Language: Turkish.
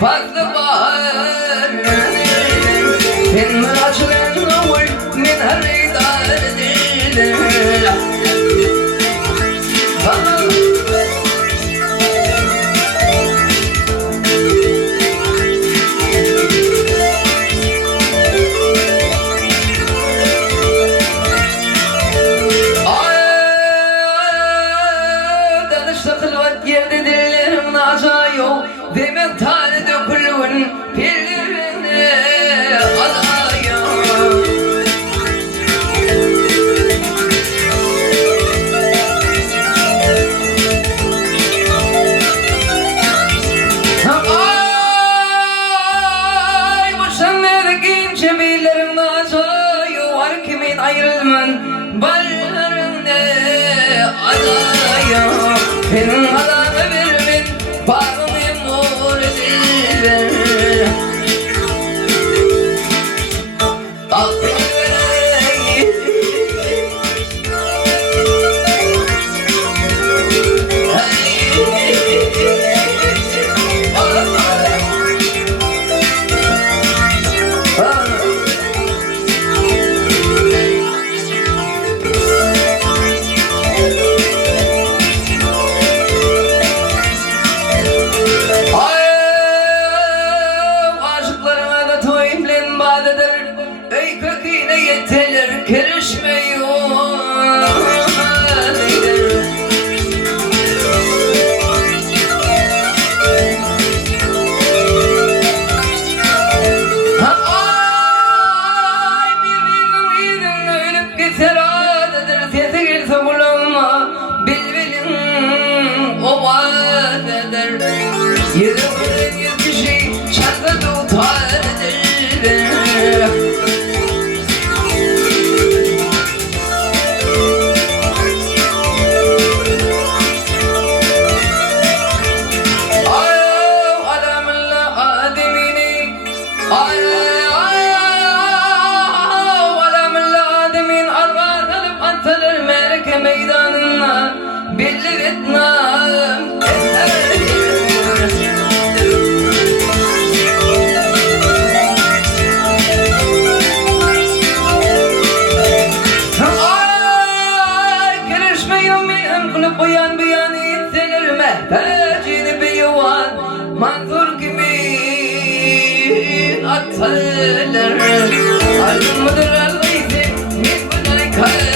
fazla bahar Ben meraçlen avul min haridar dilim Yerde dillerim naza yok Demek tane dökülün pirlerine adayım Ay bu senlerdeki cebillerim naza yok Var kimin ayrılman ballarına adayım Benim adamı verimin bağımı nur edilir Aklını vereyim Ey köküne yeteler kerişmeyor Ay birbirinin iyiden ölüp gitser adedir Sesi gelse bulanma bilbilin o vadedir Yedi ölen yüz kişi çatladı utardır meydanına belli etmem Ay kerişmeyin miyim kılıp uyan beyan etseler mehtacini bir yuvan manzur gibi atsalar Aydın mıdır aldıydı min bunay kayar